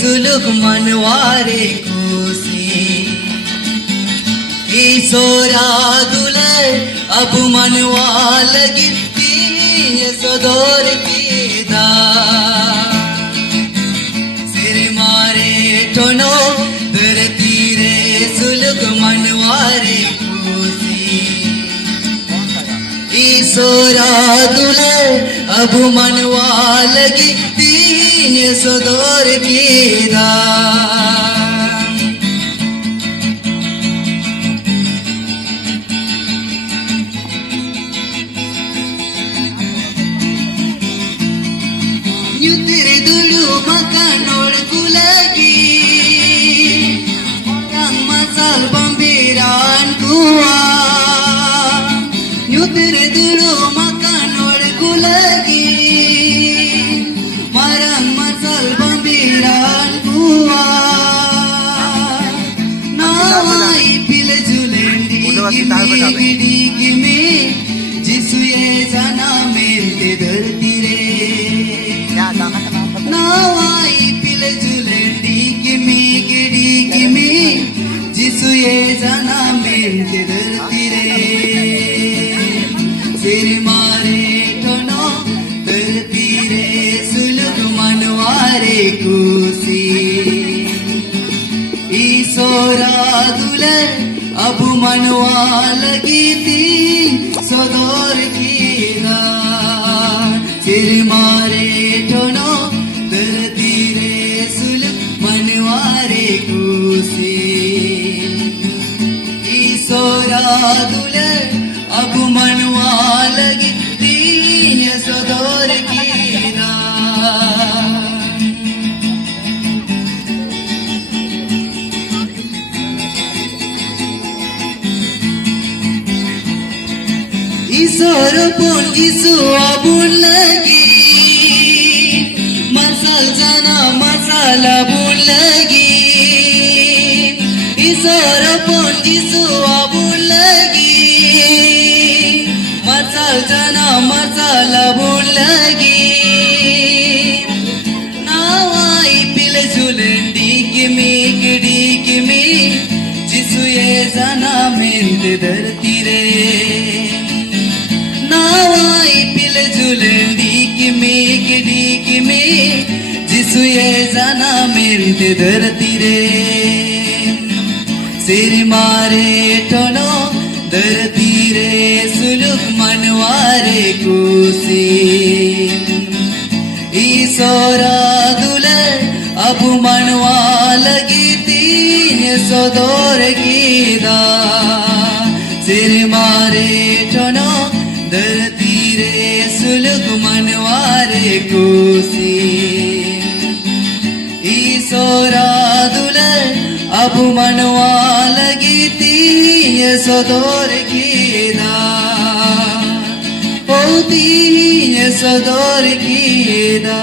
सुलुक मनवारे खुशी ईसोरा दुलर अब मनवा लगी तीन सदोर की दा सिर मारे ठोनो धरती रे सुलुक मनवारे खुशी ईसोरा दुलर अब मनवा लगी तीन सदोर की दा ಯುತಿರೆ ದುಳು ಮಕನೋಳ ಕುಲಗಿ ನಮ್ಮ ಸಾಲ್ ಬಂಬೀರಾನ್ ಕುವಾ ಯುತಿರೆ ದುಳು ಮಕನೋಳ ಕುಲಗಿ ಮರಮ್ಮ ಸಾಲ್ ಬಂಬೀರಾನ್ ಕುವಾ ನಾವಾಯಿ ಪಿಲ ಜುಲೆಂಡಿ ಗಿಡಿ ಗಿಮೆ जिसुए जाना मेलते धरती रे नावाई पिल जुलेंडी गिमी गिडी गिमी जिसुए जाना मेलते धरती रे सिर मारे ठोनो धरती रे सुलग मनवारे खुशी ईसोरा दुलर अब मनवा लगी थी सदोर की सिर मारे ठोनो धरती रे सुलग मनवारे खुशी ईसोरा दुलर अब मनवा लगी तीन सदोर की ईसोर पुन जिसु अबुन लगी मसाल जाना मसाला बुन लगी ईसोर पुन जिसु अबुन लगी मसाल जाना मसाला बुन लगी नावाई पिल जुलेंडी गिमी गिडी गिमी जिसु ये जाना मेलते धरती रे नावाई पिल जुलेंडी गिमी गिडी गिमी जिसुए जाना मेलते धरती रे सिर मारे ठोनो धरती रे सुलुक मनवारे खुशी ईसोरा दुलर अब मनवा लगी तीन सदोर की दा सिर मारे ठोनो धरती रे सुलग मनवारे खुशी ईसोरा दुलर अब मनवा लगी तीन सदोर की दा ओ तीन सदोर की दा